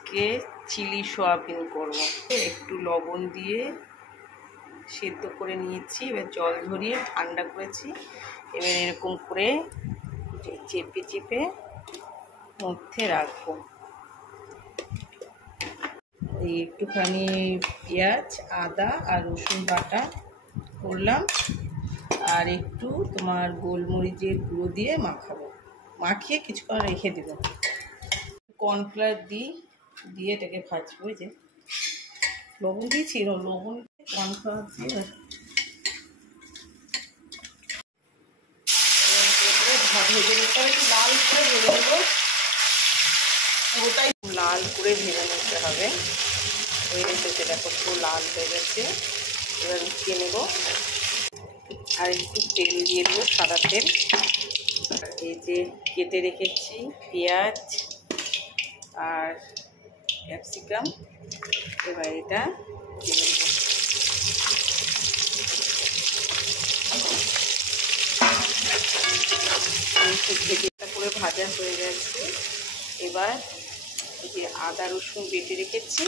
আজকে chilli soybean করব। একটু লবণ দিয়ে সেদ্ধ করে নিয়েছি, এবার জল ঝরিয়ে ঠান্ডা করেছি। এবার এরকম করে চেপে চেপে মধ্যে রাখবো। এই একটুখানি পেঁয়াজ, আদা আর রসুন বাটা করলাম, আর একটু তোমার গোলমরিচের গুঁড়ো দিয়ে মাখাবো। মাখিয়ে কিছুক্ষণ রেখে দেবো। কর্নফ্লাওয়ার দিয়ে এটাকে ভাজবো। যে লবণ দিয়েছি, লবণ কর্নফ্লাওয়ার দিয়ে ভেজে নিতে হবে। লাল করে ভেজে নেবো, পুরোটাই লাল করে ভেজে নিতে হবে। হয়ে গেছে, দেখো পুরো লাল হয়ে গেছে। এবার উঠিয়ে নেব, আর একটু তেল দিয়ে দেবো, সাদা তেল। এই যে কেটে রেখেছি পেঁয়াজ আর ক্যাপসিকাম, এবার এটা দিয়ে দেবো। ভেজেটা করে ভাজা হয়ে গেছে। এবার এই যে আদা রসুন বেটে রেখেছি,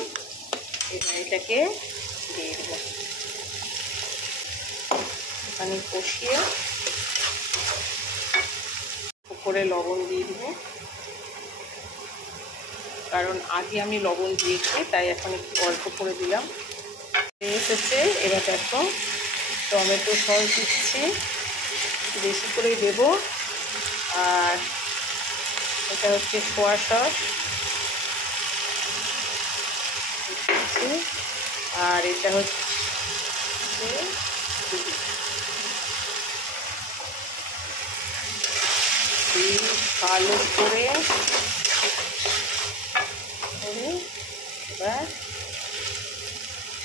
এবার এটাকে দিয়ে দেবো। ওখানে কষিয়ে উপরে লবণ দিয়ে দেবো, কারণ আগে আমি লবণ দিয়েছি, তাই এখন একটু অল্প করে দিলাম। এসেছে, এবার দেখো টমেটো সস দিচ্ছি, বেশি করেই দেবো। আর এটা হচ্ছে সোয়া সস, আর এটা হচ্ছে ভালো করে এবার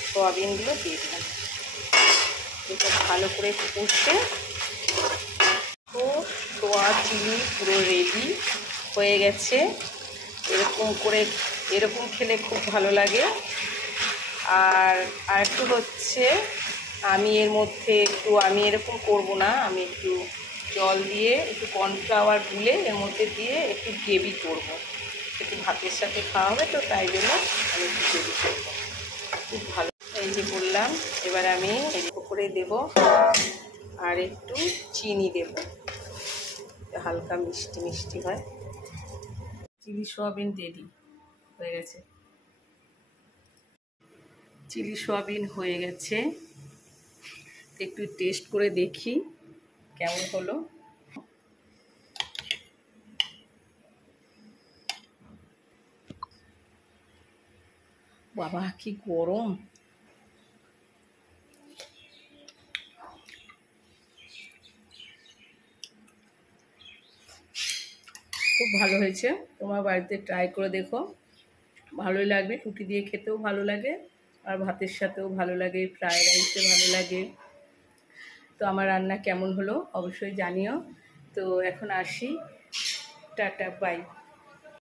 সোয়াবিনগুলো দিয়ে দিলাম। এটা ভালো করে কষে সোয়া চিলি পুরো রেডি হয়ে গেছে। এরকম খেলে খুব ভালো লাগে। আর একটু হচ্ছে আমি এর মধ্যে আমি এরকম করব না, আমি একটু জল দিয়ে একটু কর্নফ্লাওয়ার গুলে এর মধ্যে দিয়ে একটু গ্রেভি করব। একটু ভাতের সাথে খাওয়া হবে, তো তাই জন্য আমি একটু গ্রেভি করবো। খুব ভালো, এই যে বললাম। এবার আমি এরকম করে দেব, আর একটু চিনি দেব, হালকা মিষ্টি মিষ্টি হয়। চিলি সোয়াবিন রেডি হয়ে গেছে। চিলি সোয়াবিন হয়ে গেছে, একটু টেস্ট করে দেখি কেমন হলো। বাবা কি গরম! খুব ভালো হয়েছে, তোমার বাড়িতে ট্রাই করে দেখো, ভালোই লাগবে। রুটি দিয়ে খেতেও ভালো লাগে, আর ভাতের সাথেও ভালো লাগে, ফ্রাইড রাইসে ভালো লাগে। তো আমার রান্না কেমন হলো অবশ্যই জানিও। তো এখন আসি, টাটা, বাই।